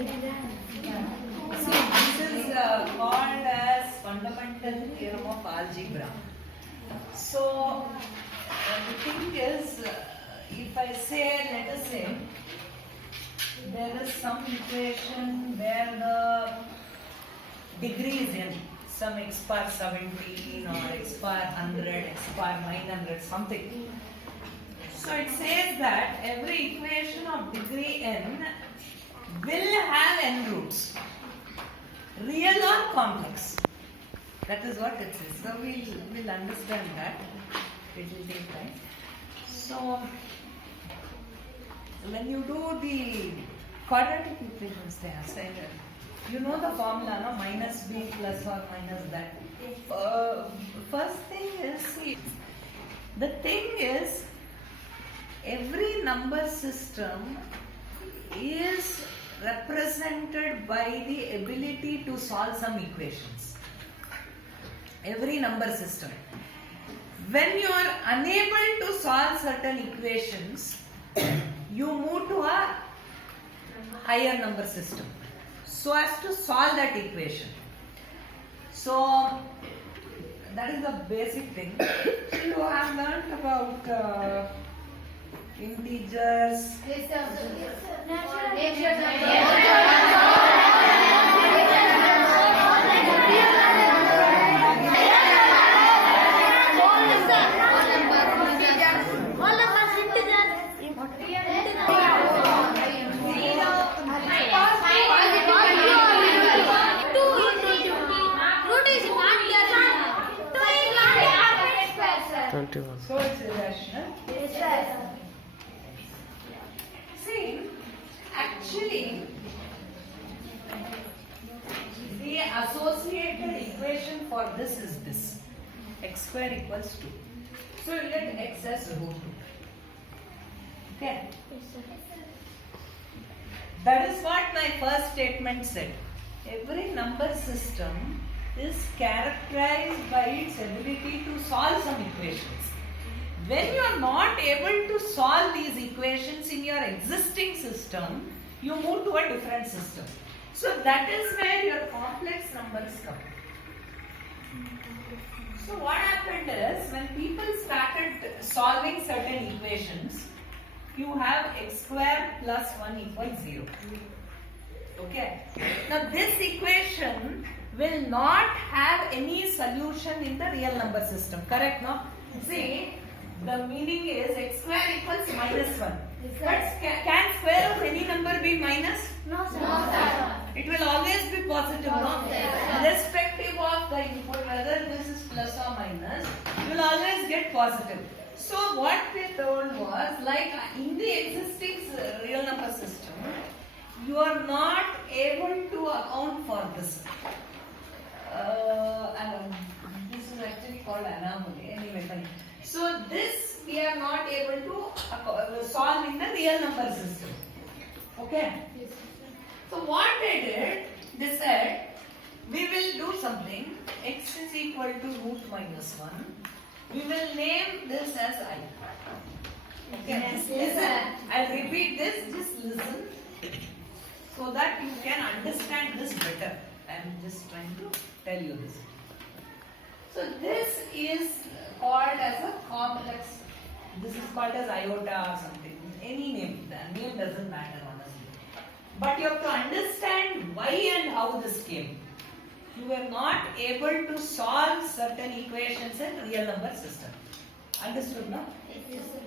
This is called as fundamental theorem of algebra. So the thing is, if I say, let us say, there is some equation where the degree is n, some x power 17 or x power 100, x power 900, something. So it says that every equation of degree n will have n roots, real or complex. That is what it says. So we'll understand that. It will take time. So when you do the quadratic equations, they are saying, you know the formula, no? Minus b plus or minus that. First thing is, see, the thing is, every number system is represented by the ability to solve some equations. Every number system. When you are unable to solve certain equations, you move to a higher number system so as to solve that equation. So that is the basic thing. You have learned about integers. So it's irrational. See, actually, the associated equation for this is this: x square equals 2. So you let x as root 2. Okay? That is what my first statement said. Every number system is characterized by its ability to solve some equations. When you are not able to solve these equations in your existing system, you move to a different system. So that is where your complex numbers come. So what happened is, when people started solving certain equations, you have x square plus 1 equals 0. Okay. Now this equation will not have any solution in the real number system. Correct, no? See, the meaning is x square equals minus 1. But can square of any number be minus? No, sir. No, sir. It will always be positive, no? Irrespective of the input, whether this is plus or minus, you will always get positive. So what they told was, like in the existing real number system, you are not able to account for this. And this is actually called anomaly. Anyway, fine. So this we are not able to solve in the real number system. Okay? So what they did, they said, we will do something. X is equal to root minus 1. We will name this as I. Okay? Yes, listen. I'll repeat this. Just listen, so that you can understand this better. I am just trying to tell you this. So this is called as a complex. This is called as iota or something. Any name. The name doesn't matter honestly. But you have to understand why and how this came. You were not able to solve certain equations in real number system. Understood, no? Yes, sir.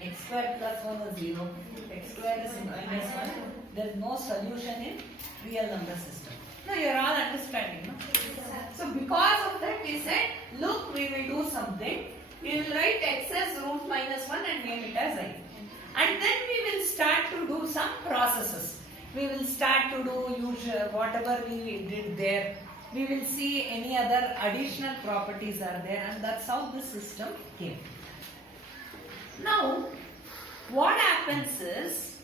X square plus 1 is 0. X square is minus 1. There is no solution in real number system. No, you are all understanding, no? So because of that, we said, look, we will do something. We will write x as root minus 1 and name it as I. And then we will start to do some processes. We will start to do usual whatever we did there. We will see any other additional properties are there, and that's how the system came. Now, what happens is,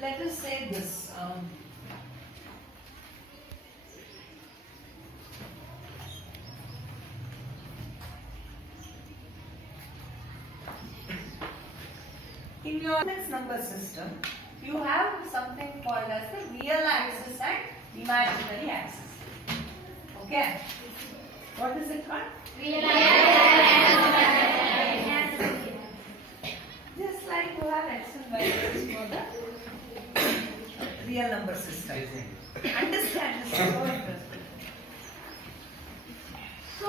let us say this. In your complex number system, you have something called as the real axis and imaginary axis. Okay? What is it called? Just like you have x and y for the real number system. Understand this is so interesting. So,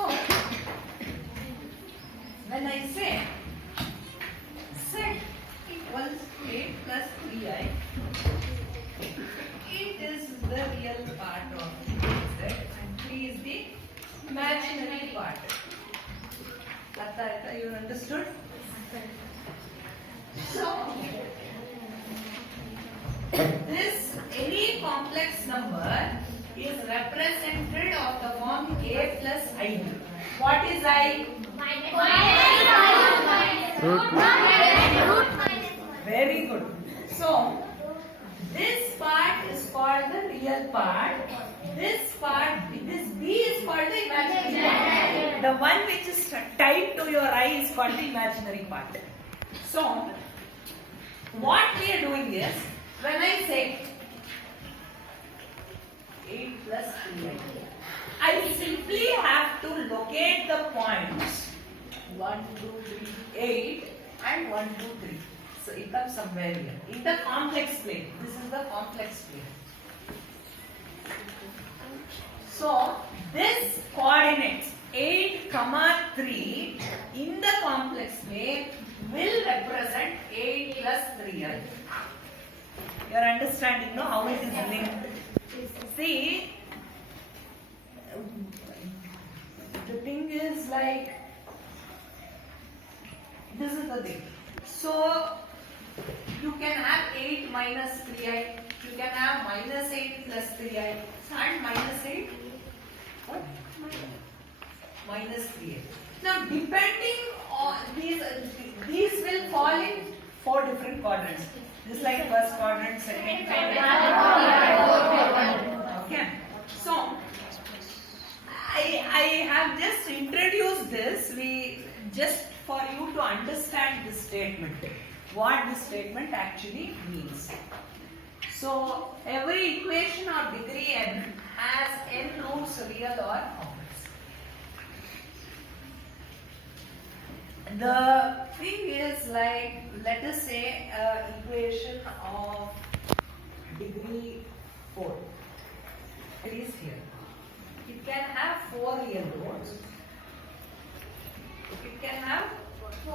when I say z equals 8 plus 3i, it is the real part of z and 3 is the imaginary part. You understood? So, this any complex number is represented of the form a plus I. What is I? Very good. So, this part is called the real part. This part, this B is called the imaginary part. The one which is tied to your eye is called the imaginary part. So, what we are doing is, when I say 8 plus 3i, I simply have to locate the points 1, 2, 3, 8 and 1, 2, 3. So it comes somewhere here. In the complex plane. This is the complex plane. So this coordinates 8, 3 in the complex plane will represent 8 plus 3i. You are understanding now how it is linked? See, the thing is like, this is the thing. So, you can have 8 minus 3i, you can have minus 8 plus 3i, and minus 8, what? Minus 3i. Now, depending on these will fall in 4 different quadrants. This is like first quadrant, second quadrant. Okay. So, I have just introduced this just for you to understand this statement. What this statement actually means. So, every equation of degree n has n roots, real or complex. The thing is like, let us say equation of degree 4. It is here. It can have 4 real roots. It can have 2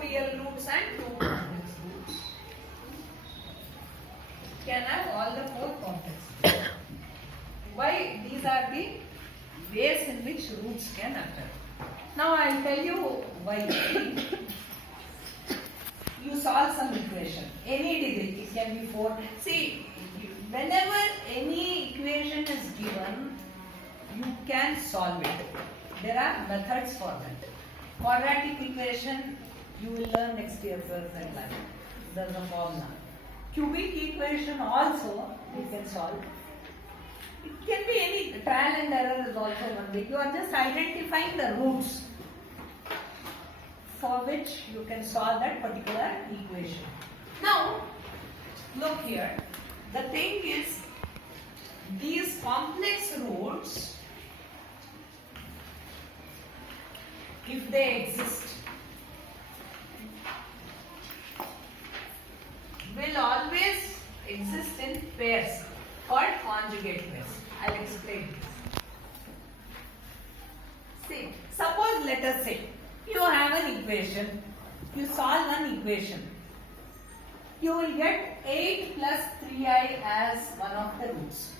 real roots and 2 complex roots. It can have all the 4 complex. Why? These are the ways in which roots can occur. Now I will tell you why. You solve some equation, any degree, it can be 4. See, whenever any equation is given, you can solve it. There are methods for that. Quadratic equation, you will learn next year first and last. There's a formula. Cubic equation also, you can solve. It can be any, trial and error is also one way. You are just identifying the roots for which you can solve that particular equation. Now, look here. The thing is, these complex roots, if they exist, will always exist in pairs called conjugate pairs. I'll explain this. See, suppose let us say you have an equation, you solve one equation. You will get 8 plus 3i as one of the roots.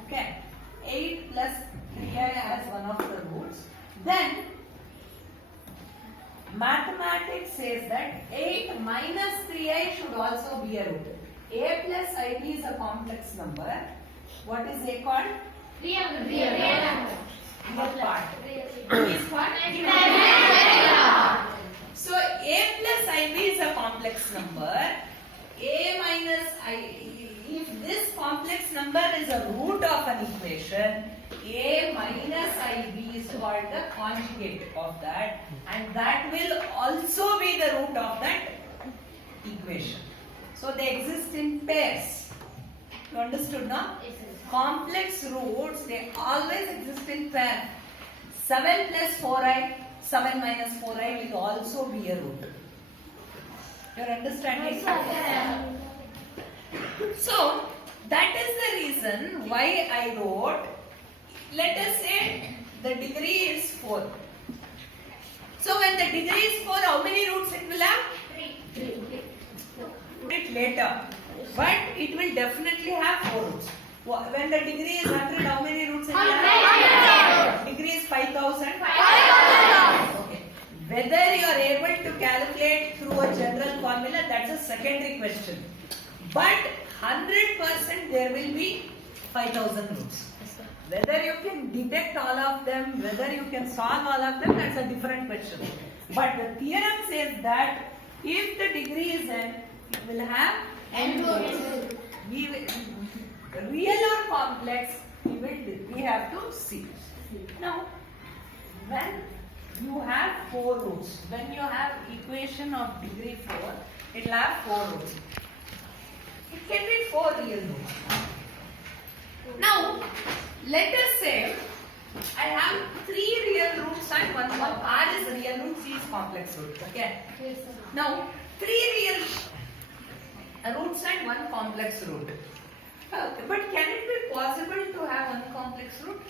Okay? 8 plus 3i as one of the roots. Then, mathematics says that 8 minus 3i should also be a root. A plus ib is a complex number. What is A called? Real part. B is what? So, A plus ib is a complex number. A minus I, if this complex number is a root of an equation, A minus IB is called the conjugate of that, and that will also be the root of that equation. So they exist in pairs. You understood now? Yes, sir. Complex roots, they always exist in pair. 7 plus 4i, 7 minus 4i will also be a root. You're understanding? So, that is the reason why I wrote, let us say the degree is 4. So, when the degree is 4, how many roots it will have? 3. It later, but it will definitely have 4 roots. When the degree is 100, how many roots it will have? Degree is 5000. Okay. Whether you are able to calculate through a general formula, that's a secondary question. But 100% there will be 5000 roots. Whether you can detect all of them, whether you can solve all of them, that's a different question. But the theorem says that if the degree is n, it will have n roots. Real or complex, we have to see. Now, when you have 4 roots, when you have equation of degree 4, it will have 4 roots. It can be 4 real roots. Now, let us say I have 3 real roots and 1 complex. R is real root, C is complex root. Okay. Yes, sir. Now, 3 real roots and 1 complex root. But can it be possible to have 1 complex root?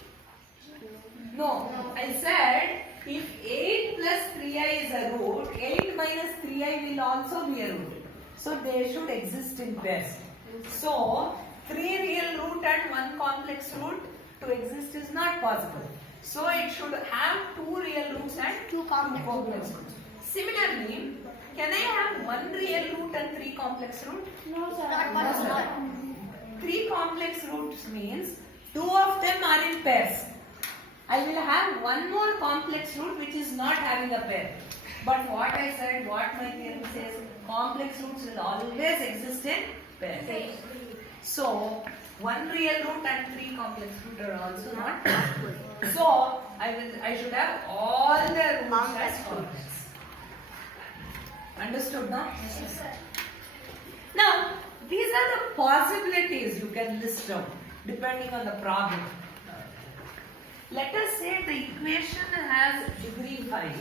No. I said if 8 plus 3i is a root, 8 minus 3i will also be a root. So they should exist in pairs. So 3 real root and 1 complex root to exist is not possible. So it should have 2 real roots and 2 complex roots. Similarly, can I have 1 real root and 3 complex root? No, sir. Not possible. 3 complex roots means 2 of them are in pairs. I will have 1 more complex root which is not having a pair. But what I said, what my theorem says, complex roots will always exist in pairs. So 1 real root and 3 complex root are also not possible. So I should have all the roots as complex. Understood now? Yes, sir. Now, these are the possibilities you can list down depending on the problem. Let us say the equation has degree 5.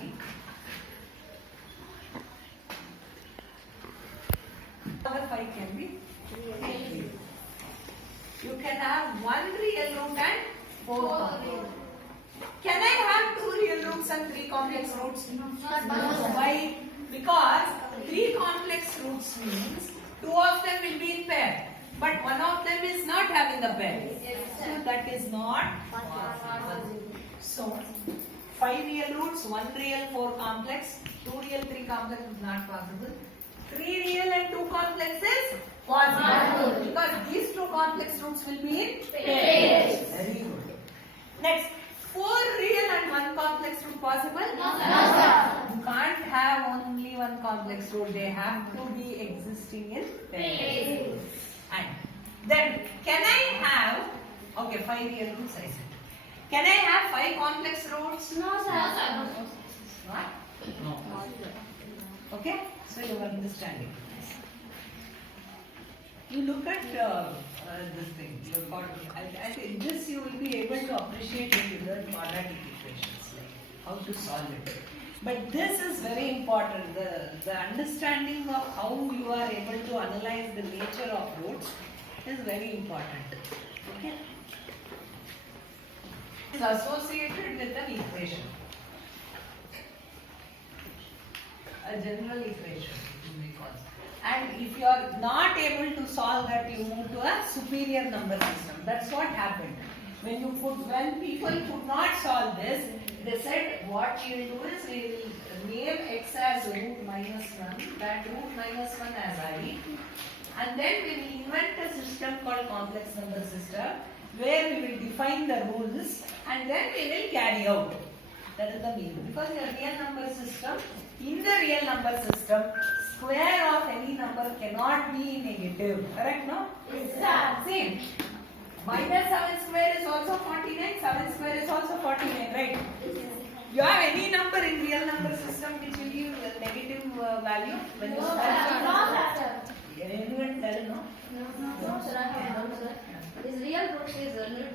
Other 5 can be 3. You can have 1 real root and 4 complex. Can I have 2 real roots and 3 complex roots? No. Why? Because 3 complex roots means 2 of them will be in pair, but 1 of them is not having a pair. So that is not possible. So 5 real roots, 1 real 4 complex, 2 real 3 complex is not possible. 3 real and 2 complex is possible because these 2 complex roots will be in pairs. Very good. Next, 4 real and 1 complex root possible? No, sir. You can't have only 1 complex root. They have to be existing in pairs. And then, can I have, okay, 5 real roots I said. Can I have 5 complex roots? No, sir. What? No. Okay? So you are understanding. You look at this thing. I think this you will be able to appreciate when you learn quadratic equations, like how to solve it. But this is very important. The understanding of how you are able to analyze the nature of roots is very important. Okay? It's associated with an equation. A general equation, it may call. And if you are not able to solve that, you move to a superior number system. That's what happened. When people could not solve this, they said what we will do is we will name x as root minus 1, that root minus 1 as I, and then we will invent a system called complex number system where we will define the rules and then we will carry out. That is the meaning. Because in a real number system, in the real number system, square of any number cannot be negative. Correct, no? Yes, sir. Same. Minus 7 square is also 49, 7 square is also 49, right? You have any number in real number system which will give negative value when you No, start? sir. Anyone tell no? No, sir. Is real roots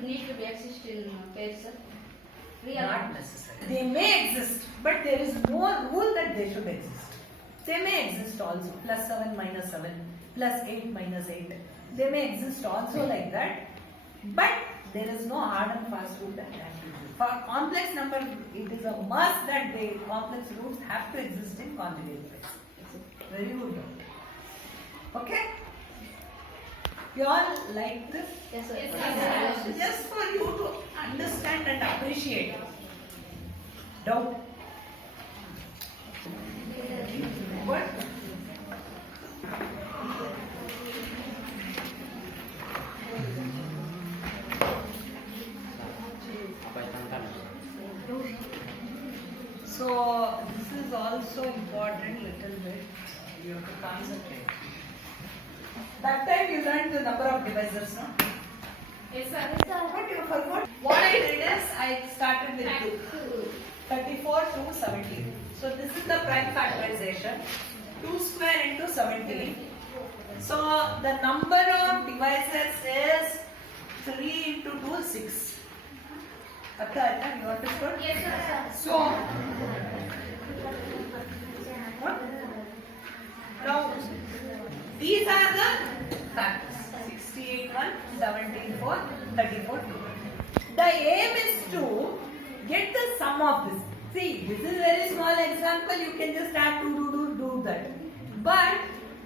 need to be exist in pairs, sir? Real. Not necessary. They may exist, but there is no rule that they should exist. They may exist also. Plus 7 minus 7, plus 8 minus 8. They may exist also like that. But there is no hard and fast rule that can be used. For complex number, it is a must that the complex roots have to exist in conjugate pairs. Very good. Okay? You all like this? Yes, sir. Just for you to understand and appreciate. Doubt? What? So this is also important little bit. You have to concentrate. That time you learned the number of divisors, no? Yes, sir. What you forgot? What I did is I started with 2. 34 to 17. So this is the prime factorization. 2 square into 17. So the number of divisors is 3 into 2 is 6. Artha, you understood? Yes, sir. So what? Now these are the factors. 68 1, 17 4, 34 2. The aim is to get the sum of this. See, this is a very small example. You can just add do that. But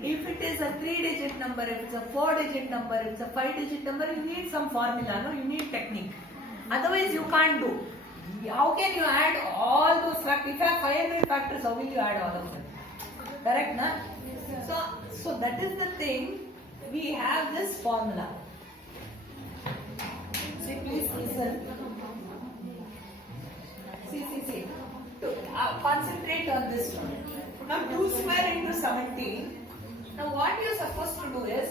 if it is a 3-digit number, if it's a 4-digit number, if it's a 5-digit number, you need some formula, no? You need technique. Otherwise, you can't do. How can you add all those factors? If you have 500 factors, how will you add all of them? Correct, na? So that is the thing. We have this formula. See, please listen. See. Concentrate on this one. Now 2 square into 17. Now what you are supposed to do is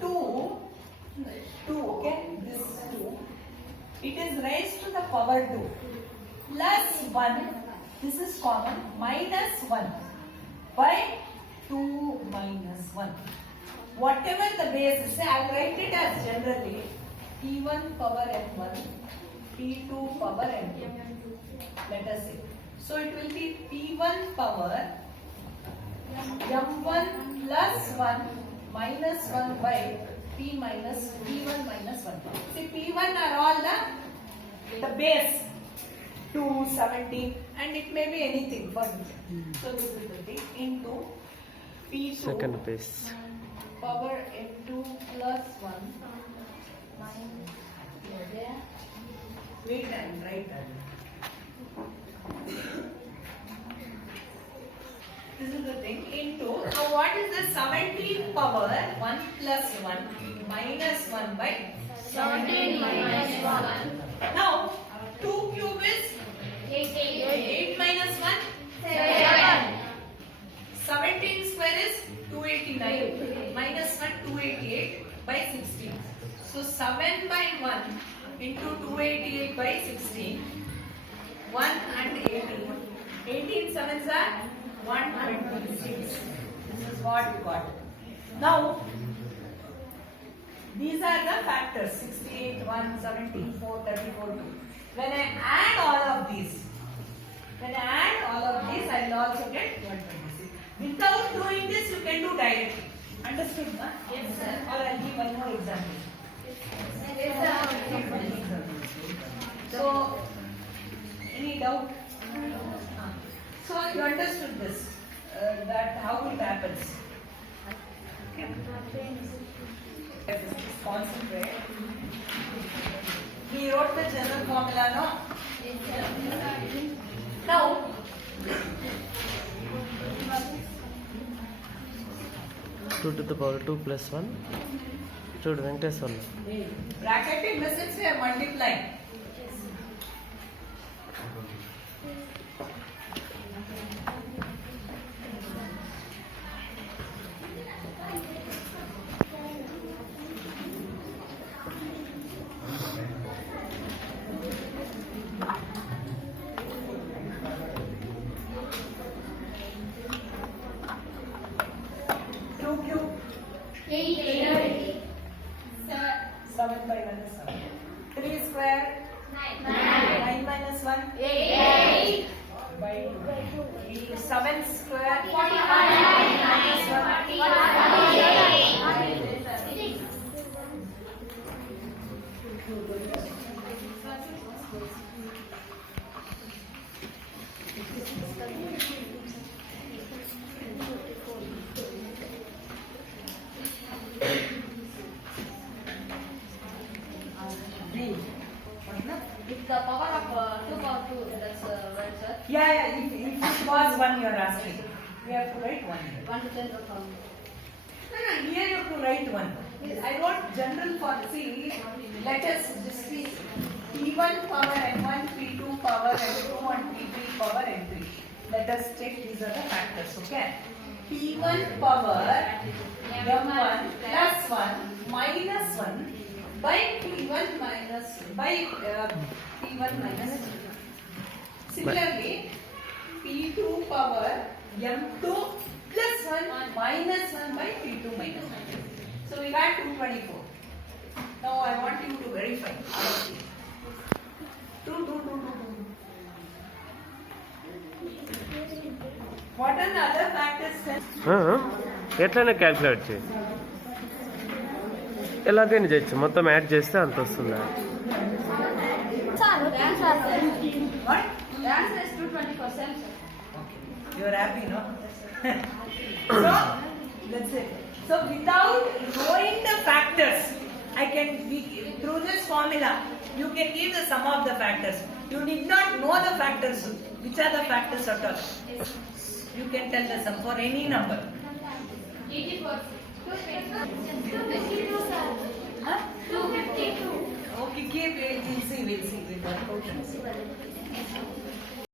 2, okay? This 2. It is raised to the power 2. Plus 1. This is common. Minus 1. By 2 minus 1. Whatever the base is, I will write it as generally P1 power M1, P2 power M2. Let us say. So it will be P1 power M1 plus 1 minus 1 by P minus P1 minus 1. See, P1 are all the base to 17 and it may be anything for me. So this is the thing into P2 second base. Power M2 plus 1 wait and write that. This is the thing into, now what is the 17 power 1 plus 1 minus 1 by 17 minus 1. Now 2 cube is 8 minus 1 7. 17 square is 289 minus 1 288 by 16. So 7 by 1 into 288 by 16 1 and 18. 18 sevens are 126. This is what you got. Now these are the factors 68 1 17 4 34 2. When I add all of these, I will also get 126. Without doing this, you can do directly. Understood, na? Yes, sir. Or I'll give one more example. Yes, sir. So, any doubt? So you understood this, that how it happens. Okay. Just concentrate. We wrote the general formula, no? Now, 2 to the power 2 plus 1. చూడు Venkateswarlu bracketing means we are multiplying. 8. 7 by 1 is 7. 3 square. 9 minus 1. 8. By 2. 7 square. 41. Minus 1. 6. B. What na? It's the power of 2 power 2. That's right, sir. Yeah, if it was 1 you are asking. We have to write 1 here. 1 to 10 of No, here you have to write 1. I wrote general for, see, let us just see P1 power N1, P2 power N2 and P3 power N3. Let us check these are the factors, okay? P1 power M1 plus 1 minus 1 by P1 minus, by P1 minus 2. Similarly, P2 power M2 plus 1 minus 1 by P2 minus 1. So we got 224. Now I want you to verify. 2. What are the other factors then? ఎట్లయినా calculate చేయి ఎలాగైనా చేయొచ్చు మొత్తం add చేస్తే అంత వస్తుందా What? The answer is 224 cents, sir. Okay. You are happy, no? So, that's it. So, without knowing the factors, through this formula, you can give the sum of the factors. You need not know the factors. Which are the factors at all? You can tell the sum for any number. 84. 252, sir. Huh? 252. Okay, we'll see. We'll work out and see.